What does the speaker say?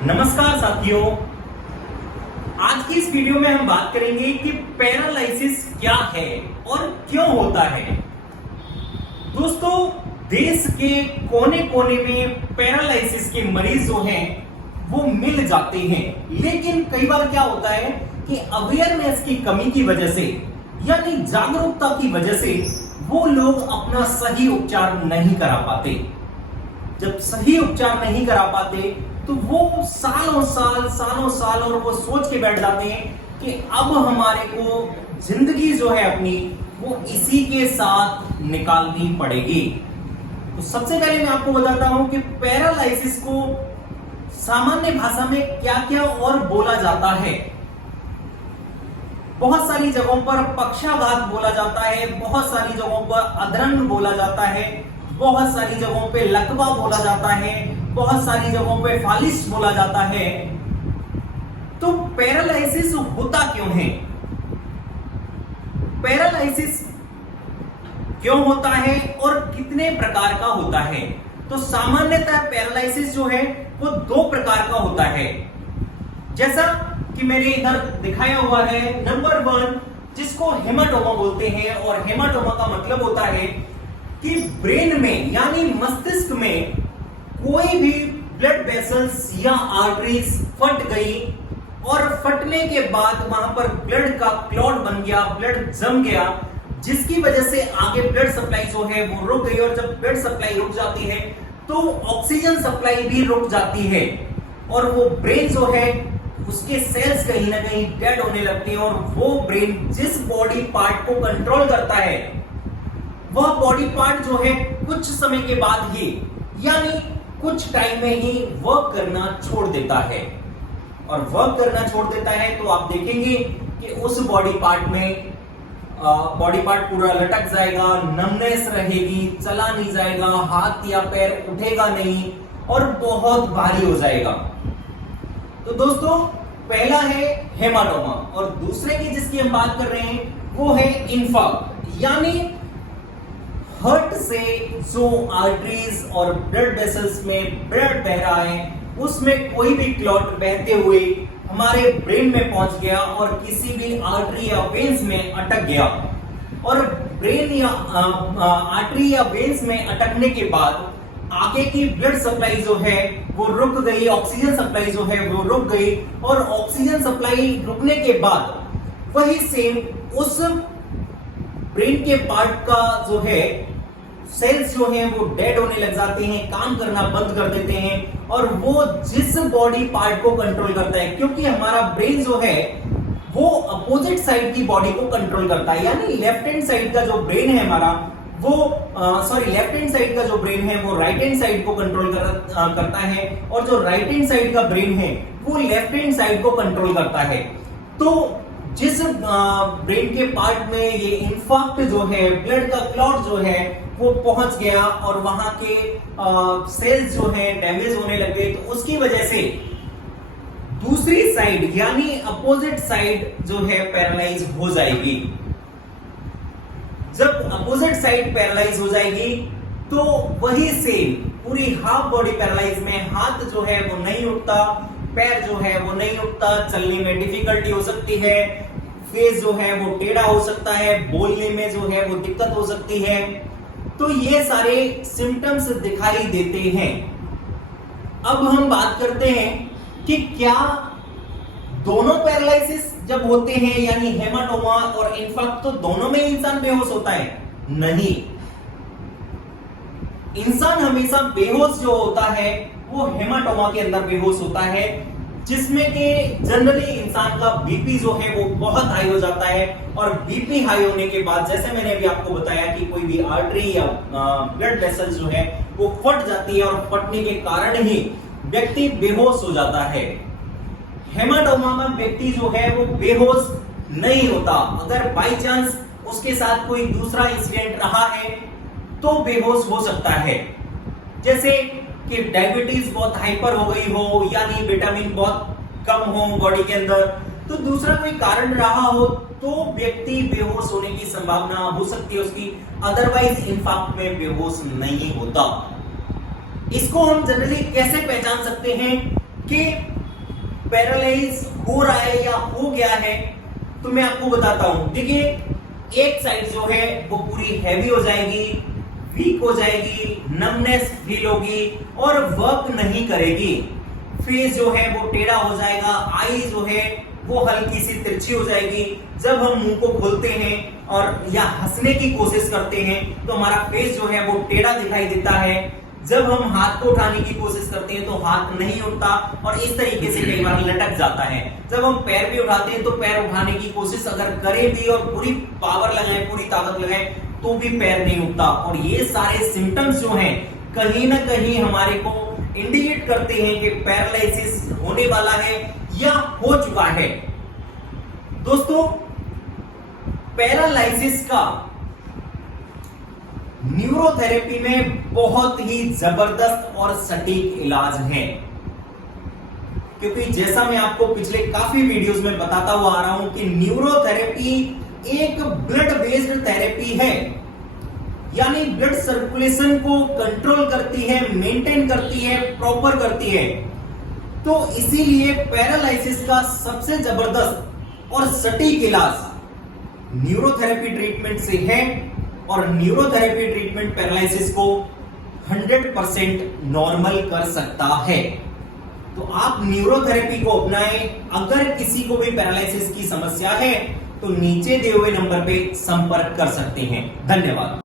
नमस्कार साथियों, आज की इस वीडियो में हम बात करेंगे कि पैरालिसिस क्या है और क्यों होता है। दोस्तों, देश के कोने कोने में पैरालिसिस के मरीज जो हैं वो मिल जाते हैं, लेकिन कई बार क्या होता है कि अवेयरनेस की कमी की वजह से यानी जागरूकता की वजह से वो लोग अपना सही उपचार नहीं करा पाते। जब सही उपचार नहीं करा पाते तो वो सालों साल और वो सोच के बैठ जाते हैं कि अब हमारे को जिंदगी जो है अपनी वो इसी के साथ निकालनी पड़ेगी। तो सबसे पहले मैं आपको बताता हूं कि पैरालिसिस को सामान्य भाषा में क्या क्या और बोला जाता है। बहुत सारी जगहों पर पक्षाघात बोला जाता है, बहुत सारी जगहों पर अधरंग बोला जाता है, बहुत सारी जगहों पे लकवा बोला जाता है, बहुत सारी जगहों पे फालिस बोला जाता है। तो पैरालिसिस होता क्यों है? पैरालिसिस क्यों होता है और कितने प्रकार का होता है? तो सामान्यतः पैरालिसिस जो है वो दो प्रकार का होता है, जैसा कि मेरे इधर दिखाया हुआ है। नंबर 1, जिसको हेमाटोमा बोलते हैं, और हेमाटोमा का मतलब होता है कि ब्रेन में यानी मस्तिष्क में कोई भी ब्लड वेसल्स या आर्टरीज फट गई और फटने के बाद वहां पर ब्लड का क्लॉट बन गया, ब्लड जम गया, जिसकी वजह से आगे ब्लड सप्लाई जो है वो रुक गई। और जब ब्लड सप्लाई रुक जाती है तो ऑक्सीजन सप्लाई भी रुक जाती है और वो ब्रेन जो है उसके सेल्स कहीं ना कहीं डेड होने लगते हैं। और वो ब्रेन जिस बॉडी पार्ट को कंट्रोल करता है वह बॉडी पार्ट जो है कुछ समय के बाद ही यानी कुछ टाइम में ही वर्क करना छोड़ देता है। और वर्क करना छोड़ देता है तो आप देखेंगे कि उस बॉडी पार्ट में बॉडी पार्ट पूरा लटक जाएगा, नमनेस रहेगी, चला नहीं जाएगा, हाथ या पैर उठेगा नहीं और बहुत भारी हो जाएगा। तो दोस्तों, पहला है हेमाटोमा और दूसरे की जिसकी हम बात कर रहे हैं वो है इन्फार्क्ट, यानी हार्ट से जो आर्टरीज और ब्लड वेसल्स में ब्लड बह रहा है उसमें कोई भी क्लॉट बहते हुए हमारे ब्रेन में पहुंच गया और किसी भी आर्टरी या वेन्स में अटक गया। और ब्रेन या आर्टरी या वेन्स में अटकने के बाद आगे की ब्लड सप्लाई जो है वो रुक गई, ऑक्सीजन सप्लाई जो है वो रुक गई। और ऑक्सीजन सप्लाई रुकने के बाद वही सेम उस ब्रेन के पार्ट का जो है सेल्स जो हैं वो डेड होने लग जाते हैं, काम करना बंद कर देते हैं। और वो जिस बॉडी पार्ट को कंट्रोल करता है, क्योंकि हमारा ब्रेन जो है वो अपोजिट साइड की बॉडी को कंट्रोल करता है, यानी लेफ्ट हैंड साइड का जो ब्रेन है हमारा वो लेफ्ट हैंड साइड का जो ब्रेन है वो राइट हैंड साइड को कंट्रोल करता है, और जो राइट हैंड साइड का ब्रेन है वो लेफ्ट हैंड साइड को कंट्रोल करता है। तो जिस ब्रेन के पार्ट में ये इन्फार्क्ट जो है, ब्लड का क्लॉट जो है वो पहुंच गया और वहां के सेल्स जो है डैमेज होने लगे, तो उसकी वजह से दूसरी साइड यानी अपोजिट साइड जो है पैरालाइज हो जाएगी। जब अपोजिट साइड पैरालाइज हो जाएगी तो वही सेम पूरी हाफ बॉडी पैरालाइज में हाथ जो है वो नहीं उठता, पैर जो है वो नहीं उठता, चलने में डिफिकल्टी हो सकती है, फेस जो है वो टेढ़ा हो सकता है, बोलने में जो है वो दिक्कत हो सकती है। तो ये सारे सिम्टम्स दिखाई देते हैं। अब हम बात करते हैं कि क्या दोनों पैरालिसिस जब होते हैं यानी हेमाटोमा और इन्फार्क्ट तो दोनों में इंसान बेहोश होता है? नहीं, इंसान हमेशा बेहोश जो होता है वो हेमाटोमा के अंदर बेहोश होता है, जिसमें कि जनरली इंसान का बीपी जो है वो बहुत हाई हो जाता है। और बीपी हाई होने के बाद जैसे मैंने अभी आपको बताया कि कोई भी आर्टरी या ब्लड वेसल जो है वो फट जाती है और फटने के कारण ही व्यक्ति बेहोश हो जाता है। हेमाटोमा में व्यक्ति जो है वो बेहोश नहीं होता, अगर बाई चांस उसके साथ कोई दूसरा इंसिडेंट रहा है तो बेहोश हो सकता है, जैसे कि डायबिटीज बहुत हाइपर हो गई हो, यानी विटामिन बहुत कम हो बॉडी के अंदर, तो दूसरा कोई कारण रहा हो तो व्यक्ति बेहोश होने की संभावना हो सकती है उसकी, अदरवाइज इन्फार्क्ट में बेहोश नहीं होता। इसको हम जनरली कैसे पहचान सकते हैं कि पैरालाइज हो रहा है या हो गया है, तो मैं आपको बताता हूं। देखिए, एक साइड जो है वो पूरी हैवी हो जाएगी, वीक हो जाएगी, नमनेस फील होगी और वर्क नहीं करेगी। फेस जो है वो टेढ़ा हो जाएगा, आई जो है वो हल्की सी तिरछी हो जाएगी। जब हम मुंह को खोलते हैं और या हंसने की कोशिश करते हैं तो हमारा फेस जो है वो टेढ़ा दिखाई देता है। जब हम हाथ को उठाने की कोशिश करते हैं तो हाथ नहीं उठता और इस तरीके से कई बार लटक जाता है। जब हम पैर भी उठाते हैं तो पैर उठाने की कोशिश अगर करें भी और पूरी पावर लगाएं, पूरी ताकत लगाएं, तो भी पैर नहीं उठता। और ये सारे सिम्टम्स जो हैं कहीं ना कहीं हमारे को इंडिकेट करते हैं कि पैरालिसिस होने वाला है या हो चुका है। दोस्तों, पैरालिसिस का न्यूरोथेरेपी में बहुत ही जबरदस्त और सटीक इलाज है, क्योंकि जैसा मैं आपको पिछले काफी वीडियोस में बताता हुआ आ रहा हूं कि न्यूरोथेरेपी एक ब्लड बेस्ड थेरेपी है, यानी ब्लड सर्कुलेशन को कंट्रोल करती है, मेंटेन करती है, प्रॉपर करती है। तो इसीलिए पैरालिसिस का सबसे जबरदस्त और सटीक इलाज न्यूरोथेरेपी ट्रीटमेंट से है और न्यूरोथेरेपी ट्रीटमेंट पैरालिसिस को 100% नॉर्मल कर सकता है। तो आप न्यूरोथेरेपी को अपनाएं। अगर किसी को भी पैरालिसिस की समस्या है तो नीचे दिए हुए नंबर पे संपर्क कर सकते हैं। धन्यवाद।